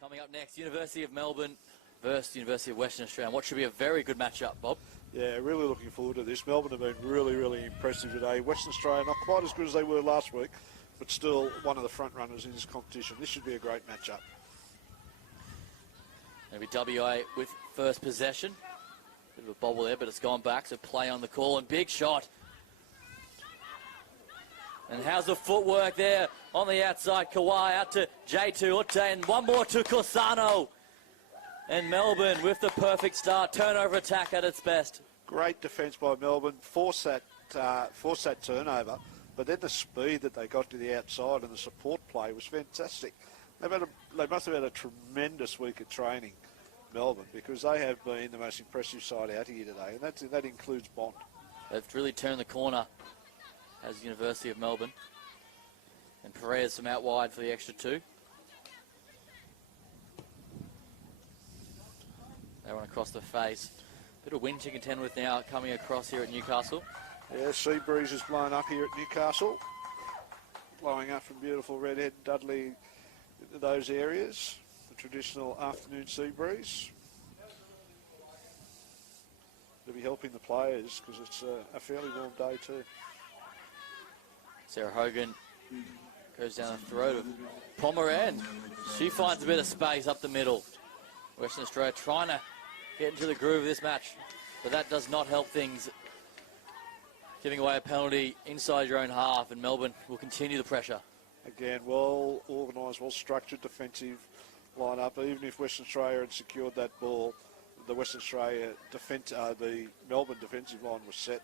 Coming up next, University of Melbourne versus University of Western Australia. What should be a very good matchup, Bob? Yeah, really looking forward to this. Melbourne have been really, really impressive today. Western Australia not quite as good as they were last week, but still one of the front runners in this competition. This should be a great matchup. Maybe WA with first possession. Bit of a bobble there, but it's gone back, so play on the call, and big shot. And how's the footwork there on the outside? Kawhi out to J2 and one more to Corsano. And Melbourne with the perfect start. Turnover attack at its best. Great defence by Melbourne. Force that turnover. But then the speed that they got to the outside and the support play was fantastic. They must have had a tremendous week of training, Melbourne, because they have been the most impressive side out here today. And that includes Bond. They've really turned the corner as University of Melbourne. And Perez from out wide for the extra two. They run across the face. Bit of wind to contend with now coming across here at Newcastle. Yeah, sea breeze is blowing up here at Newcastle. Blowing up from beautiful Redhead and Dudley into those areas. The traditional afternoon sea breeze. It'll be helping the players because it's a fairly warm day too. Sarah Hogan goes down the throat of Pomeran. She finds a bit of space up the middle. Western Australia trying to get into the groove of this match, but that does not help things. Giving away a penalty inside your own half, and Melbourne will continue the pressure. Again, well organised, well structured defensive line-up. Even if Western Australia had secured that ball, the Western Australia the Melbourne defensive line was set.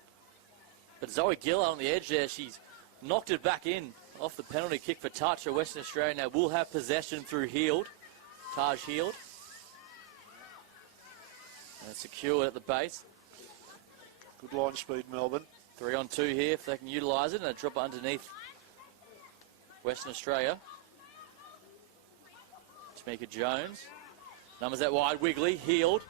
But Zoe Gillard on the edge there, she's knocked it back in off the penalty kick for touch. So Western Australia now will have possession through Heald, Taj Heald. And secured at the base. Good line speed, Melbourne. 3-on-2 here if they can utilise it, and a drop underneath Western Australia. Tamika Jones. Numbers that wide, Wigley, Heald.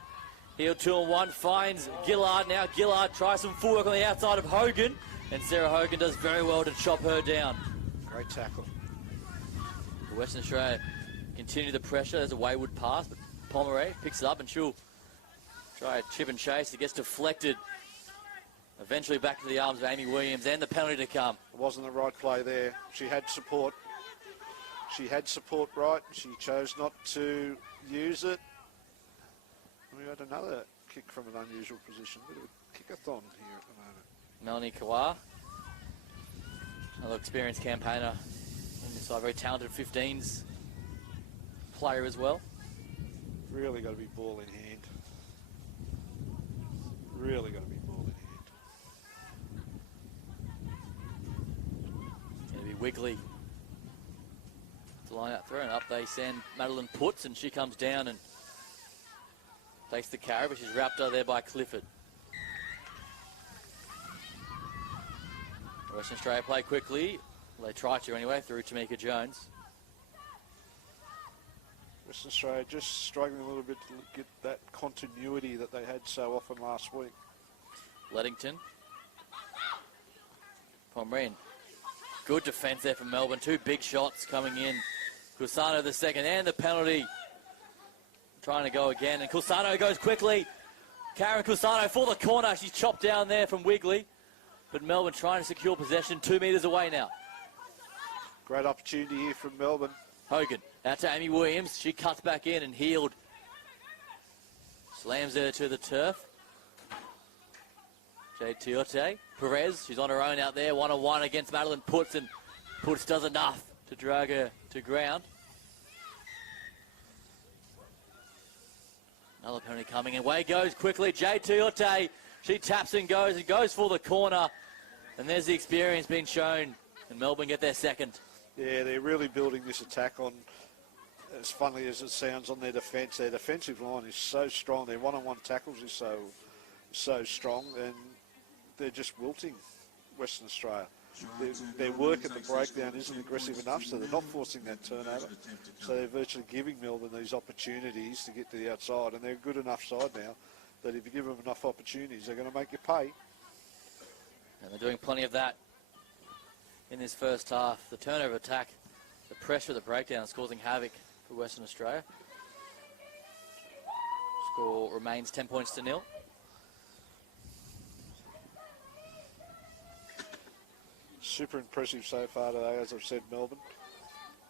Heald 2-on-1, finds Gillard. Now Gillard tries some footwork on the outside of Hogan, and Sarah Hogan does very well to chop her down. Great tackle. Western Australia continue the pressure. There's a wayward pass, but Pomeray picks it up and she'll try a chip and chase. It gets deflected. Eventually back to the arms of Amy Williams, and the penalty to come. It wasn't the right play there. She had support. She had support right. She chose not to use it. And we had another kick from an unusual position. A bit of a kick-a-thon here at the moment. Melanie Kawar, another experienced campaigner in this side, very talented 15s player as well. Really got to be ball in hand. Really got to be ball in hand. It's going to be Wigley to line out through, and up they send Madeline Putz, and she comes down and takes the carry, but she's wrapped up there by Clifford. Western Australia play quickly. Well, they try to anyway, through Tamika Jones. Western Australia just struggling a little bit to get that continuity that they had so often last week. Leddington. Pomeran. Good defence there from Melbourne. Two big shots coming in. Corsano the second, and the penalty. Trying to go again, and Corsano goes quickly. Karen Corsano for the corner. She's chopped down there from Wigley. But Melbourne trying to secure possession 2 metres away now. Great opportunity here from Melbourne. Hogan out to Amy Williams. She cuts back in and Heald slams her to the turf. Jade Tiote. Perez, she's on her own out there, 1-on-1 against Madeline Putz, and Putz does enough to drag her to ground. Another penalty coming, and away goes quickly. Jade Tiote, she taps and goes for the corner. And there's the experience being shown, and Melbourne get their second. Yeah, they're really building this attack on, as funny as it sounds, on their defence. Their defensive line is so strong. Their one-on-one tackles is so strong, and they're just wilting Western Australia. Their work at the breakdown isn't aggressive enough, so they're not forcing that turnover. So they're virtually giving Melbourne these opportunities to get to the outside, and they're a good enough side now that if you give them enough opportunities, they're going to make you pay. And they're doing plenty of that in this first half. The turnover attack, the pressure, the breakdown is causing havoc for Western Australia. Score remains 10 points to nil. Super impressive so far today, as I've said, Melbourne.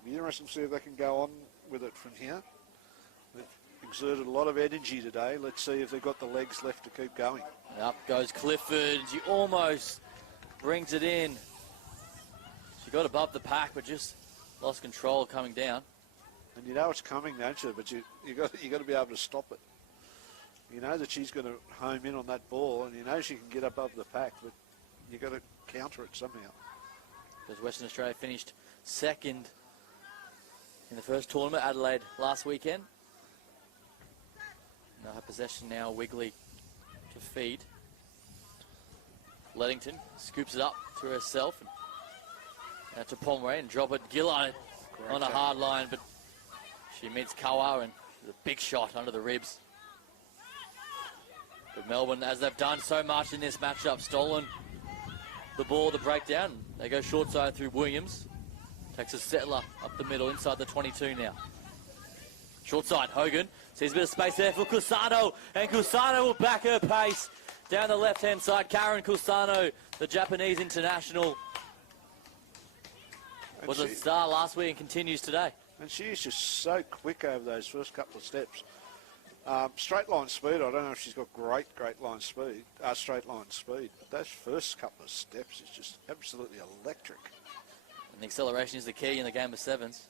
It'll be interesting to see if they can go on with it from here. They've exerted a lot of energy today. Let's see if they've got the legs left to keep going. Up goes Clifford. She almost brings it in. She got above the pack, but just lost control coming down. And you know it's coming, don't you? But you got to be able to stop it. You know that she's going to home in on that ball, and you know she can get above the pack, but you got to counter it somehow. Because Western Australia finished second in the first tournament, Adelaide, last weekend. Now her possession now, Wigley to feed. Leddington scoops it up to herself and to Pomeroy and drop it. Gillard on a hard line, but she meets Kawa and a big shot under the ribs. But Melbourne, as they've done so much in this matchup, stolen the ball, the breakdown. They go short side through Williams. Takes a settler up the middle, inside the 22 now. Short side, Hogan sees a bit of space there for Kusano, and Kusano will back her pace. Down the left-hand side, Karen Kusano, the Japanese international. Was a star last week and continues today. And she is just so quick over those first couple of steps. Straight line speed, I don't know if she's got great line speed, straight line speed, but those first couple of steps is just absolutely electric. And the acceleration is the key in the game of sevens.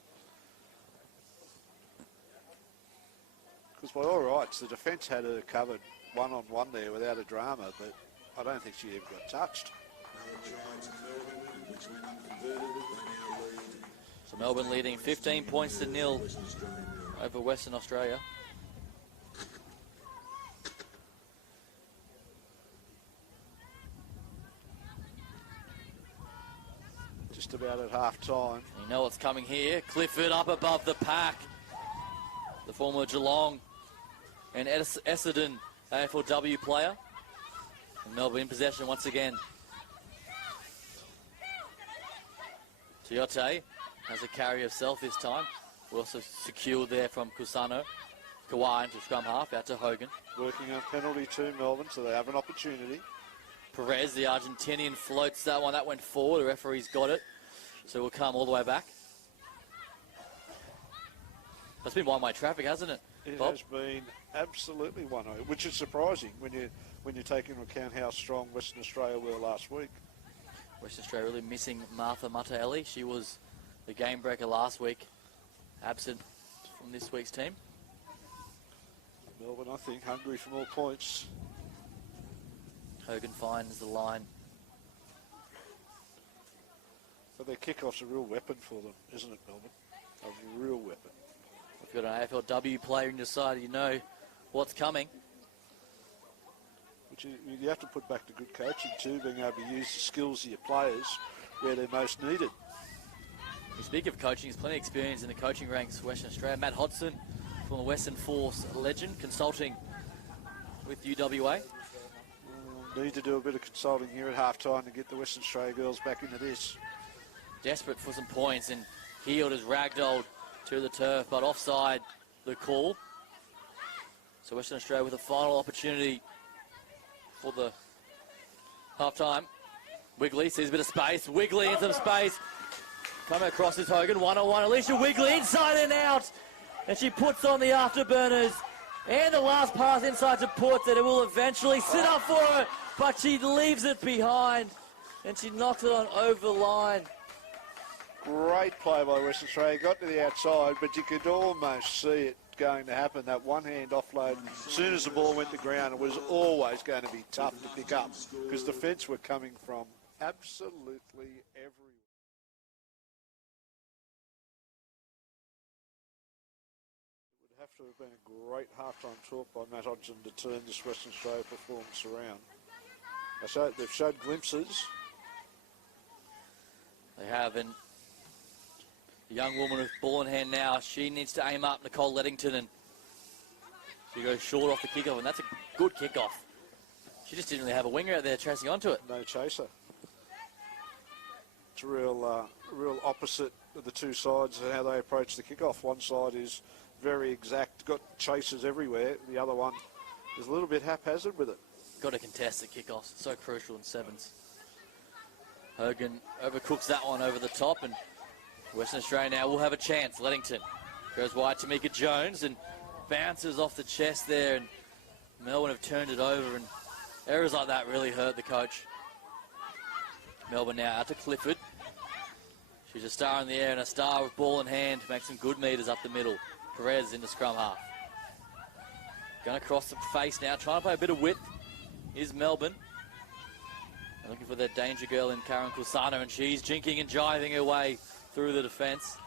Because by all rights, the defence had her covered one-on-one there without a drama, but I don't think she ever got touched. So Melbourne leading 15 points to nil over Western Australia. Just about at half-time. You know what's coming here. Clifford up above the pack. The former Geelong and Essendon AFLW player. And Melbourne in possession once again. Tiote has a carry herself this time. We're also secured there from Kusano. Kawhi into scrum half, out to Hogan. Working on penalty to Melbourne, so they have an opportunity. Perez, the Argentinian, floats that one. That went forward. The referee's got it. So we'll come all the way back. That's been one-way traffic, hasn't it, Bob? It has been absolutely one-way, which is surprising when you take into account how strong Western Australia were last week. Western Australia really missing Martha Mataeli. She was the game breaker last week, absent from this week's team. Melbourne, I think, hungry for more points. Hogan finds the line. But their kickoff's a real weapon for them, isn't it, Melbourne? A real weapon. If you've got an AFLW player in your side, you know what's coming. But you have to put back to good coaching too, being able to use the skills of your players where they're most needed. We speak of coaching, there's plenty of experience in the coaching ranks for Western Australia. Matt Hodson, from the Western Force legend, consulting with UWA. Need to do a bit of consulting here at half-time to get the Western Australia girls back into this. Desperate for some points, and Heald is ragdolled to the turf, but offside the call. So Western Australia with a final opportunity for the half-time. Wigley sees a bit of space. Wigley in some space. Coming across is Hogan, one-on-one. Alicia Wigley inside and out. And she puts on the afterburners. And the last pass inside to Port that it will eventually sit up for her. But she leaves it behind. And she knocks it on over the line. Great play by Western Australia. Got to the outside, but you could almost see it going to happen. That one-hand offload, as soon as the ball went to ground, it was always going to be tough to pick up because defence were coming from absolutely everywhere. It would have to have been a great half-time talk by Matt Hodgson to turn this Western Australia performance around. They've showed glimpses. They have, and the young woman with ball in hand now, she needs to aim up, Nicole Leddington, and she goes short off the kickoff, and that's a good kickoff. She just didn't really have a winger out there chasing onto it. No chaser. It's a real opposite of the two sides and how they approach the kickoff. One side is very exact, got chases everywhere. The other one is a little bit haphazard with it. Got to contest the kickoffs. It's so crucial in sevens. Hogan overcooks that one over the top, and Western Australia now will have a chance. Leddington goes wide to Mika Jones and bounces off the chest there, and Melbourne have turned it over, and errors like that really hurt the coach. Melbourne now out to Clifford. She's a star in the air and a star with ball in hand. Makes some good meters up the middle. Perez into scrum half. Going to cross the face now, trying to play a bit of width is Melbourne. They're looking for that danger girl in Karen Kusana, and she's jinking and jiving her way through the defence.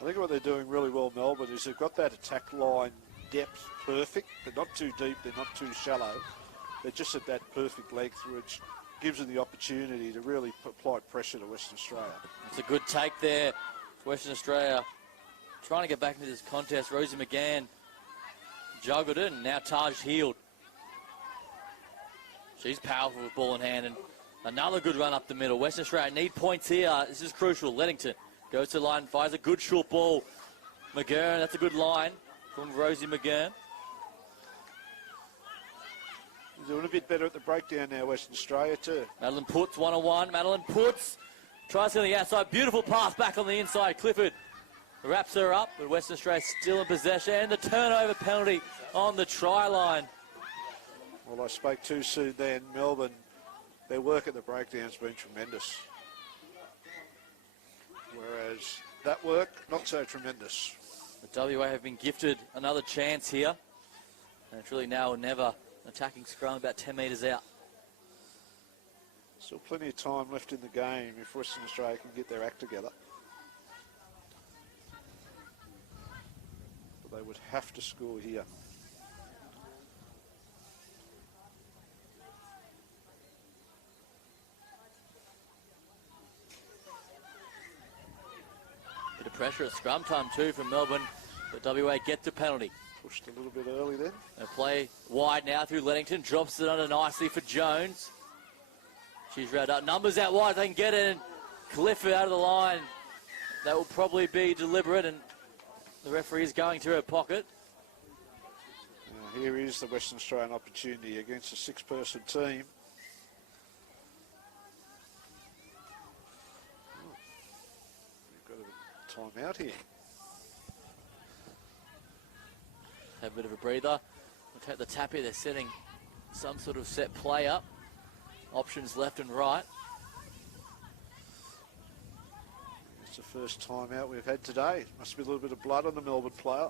I think what they're doing really well, Melbourne, is they've got that attack line depth perfect. They're not too deep, they're not too shallow. They're just at that perfect length, which gives them the opportunity to really apply pressure to Western Australia. It's a good take there. Western Australia trying to get back into this contest. Rosie McGann juggled it, and now Taj healed. She's powerful with ball in hand, and another good run up the middle. Western Australia need points here. This is crucial. Leddington goes to the line, fires a good short ball. McGurn, that's a good line from Rosie McGurn. They're doing a bit better at the breakdown now, Western Australia too. Madeline Puts one-on-one. Madeline Puts tries to go on the outside. Beautiful pass back on the inside. Clifford wraps her up, but Western Australia still in possession. And the turnover penalty on the try line. Well, I spoke too soon then. Melbourne, their work at the breakdown's been tremendous. Whereas that work, not so tremendous. The WA have been gifted another chance here. And it's really now or never. Attacking scrum about 10 metres out. Still plenty of time left in the game if Western Australia can get their act together. But they would have to score here. Bit of pressure at scrum time too from Melbourne, but WA gets a penalty. Pushed a little bit early then. They play wide now through Leddington, drops it under nicely for Jones. She's read up, numbers out wide, they can get it, and Clifford out of the line. That will probably be deliberate, and the referee is going to her pocket. Here is the Western Australian opportunity against a six-person team. We've got a timeout here. Have a bit of a breather. We'll take the tap here. They're setting some sort of set play up. Options left and right. It's the first timeout we've had today. Must be a little bit of blood on the Melbourne player.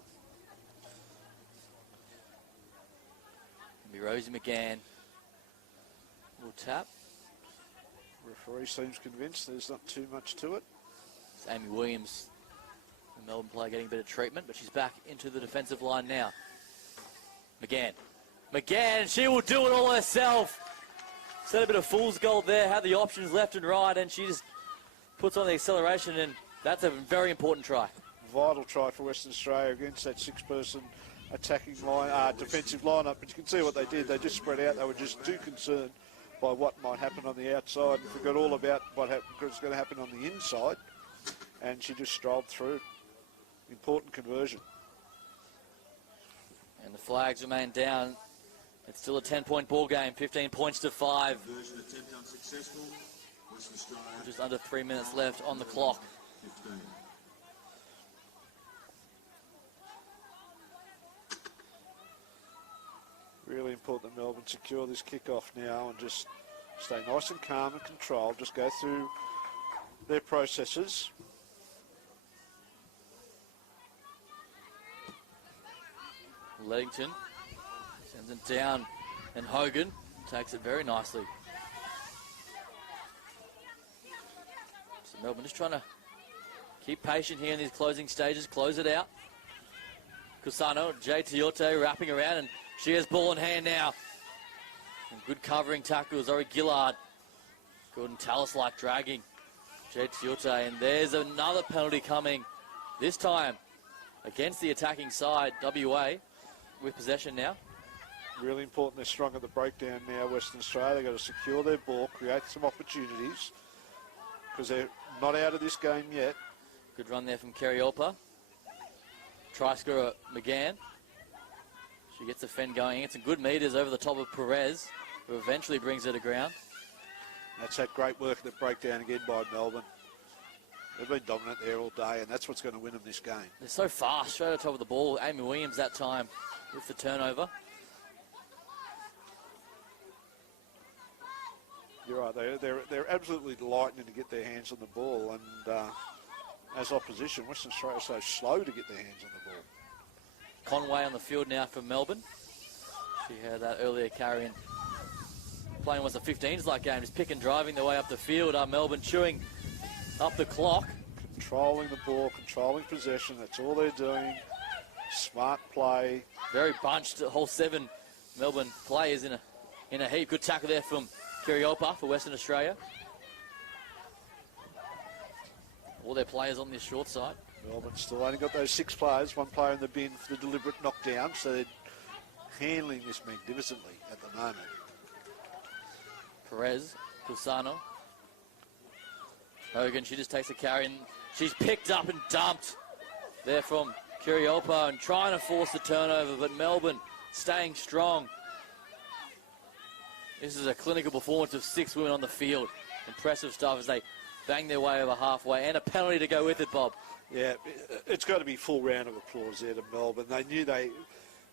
It'll be Rosie McGann. We'll tap. Referee seems convinced there's not too much to it. It's Amy Williams, the Melbourne player, getting a bit of treatment, but she's back into the defensive line now. McGann. McGann, she will do it all herself. Set a bit of fool's gold there, had the options left and right, and she just puts on the acceleration, and that's a very important try. Vital try for Western Australia against that six-person attacking line, defensive lineup. But you can see what they did. They just spread out. They were just too concerned by what might happen on the outside and forgot all about what was going to happen on the inside. And she just strolled through. Important conversion. And the flags remain down. It's still a 10-point ball game, 15 points to 5. Just under 3 minutes left on the clock. Really important that Melbourne secure this kickoff now and just stay nice and calm and controlled. Just go through their processes. Leddington sends it down, and Hogan takes it very nicely. So Melbourne just trying to keep patient here in these closing stages, close it out. Cusano, Jay Tiote wrapping around, and she has ball in hand now. And good covering tackles, Ori Gillard. Gordon Tallis-like dragging Jay Tiote, and there's another penalty coming, this time against the attacking side, WA. With possession now. Really important they're strong at the breakdown now, Western Australia. They've got to secure their ball, create some opportunities, because they're not out of this game yet. Good run there from Kerry Olper. try scorer McGann. She gets the fend going. It's some good meters over the top of Perez, who eventually brings her to ground. That's that great work at the breakdown again by Melbourne. They've been dominant there all day, and that's what's going to win them this game. They're so fast, straight on top of the ball. Amy Williams that time with the turnover. You're right, they're absolutely lightning to get their hands on the ball, and as opposition, Western Australia is so slow to get their hands on the ball. Conway on the field now for Melbourne. She had that earlier carrying. Playing what's a 15s-like game, just pick and driving their way up the field. Melbourne chewing up the clock. Controlling the ball, controlling possession, that's all they're doing. Smart play. Very bunched, whole 7 Melbourne players in a heap. Good tackle there from Kiriopa for Western Australia. All their players on this short side. Melbourne still only got those 6 players, 1 player in the bin for the deliberate knockdown, so they're handling this magnificently at the moment. Perez, Cusano. Hogan, she just takes a carry and she's picked up and dumped there from Kiriopa and trying to force the turnover, but Melbourne staying strong. This is a clinical performance of 6 women on the field. Impressive stuff as they bang their way over halfway, and a penalty to go with it, Bob. Yeah, it's got to be full round of applause there to Melbourne. They knew they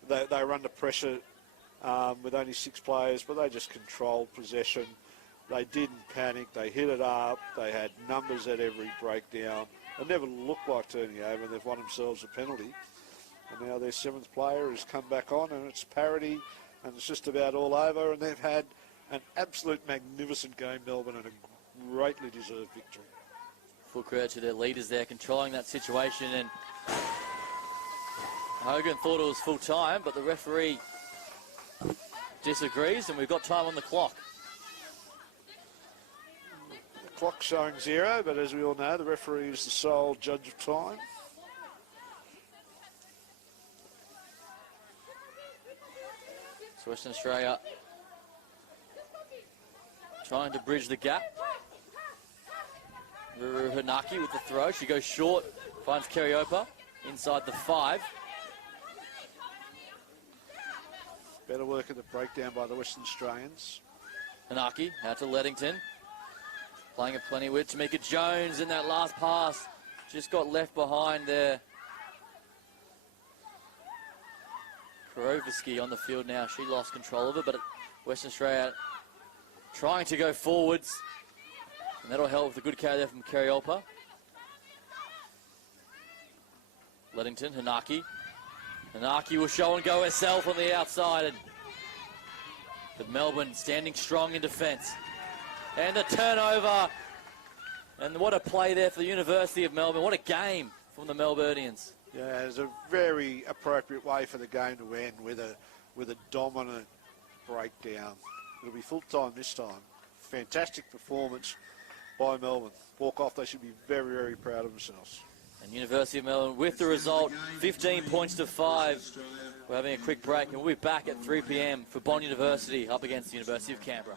were under pressure with only 6 players, but they just controlled possession. They didn't panic. They hit it up. They had numbers at every breakdown. It never looked like turning over, and they've won themselves a penalty. And now their 7th player has come back on, and it's parity, and it's just about all over. And they've had an absolute magnificent game, Melbourne, and a greatly deserved victory. Full credit to their leaders there, controlling that situation. And Hogan thought it was full time, but the referee disagrees, and we've got time on the clock. The clock showing 0, but as we all know, the referee is the sole judge of time. So Western Australia trying to bridge the gap. Ruru Hanaki with the throw. She goes short, finds Kiriopa inside the 5. Better work at the breakdown by the Western Australians. Hanaki out to Leddington. Playing it plenty with Tamika Jones in that last pass. Just got left behind there. Karovsky on the field now. She lost control of it, but Western Australia trying to go forwards. And that'll help with a good carry there from Kiriopa. Leddington, Hanaki. Hanaki will show and go herself on the outside. But Melbourne standing strong in defence. And the turnover. And what a play there for the University of Melbourne. What a game from the Melburnians. Yeah, it's a very appropriate way for the game to end with a dominant breakdown. It'll be full time this time. Fantastic performance by Melbourne. Walk off, they should be very, very proud of themselves. And University of Melbourne with the result, 15 points to 5. We're having a quick break and we'll be back at 3 p.m. for Bond University up against the University of Canberra.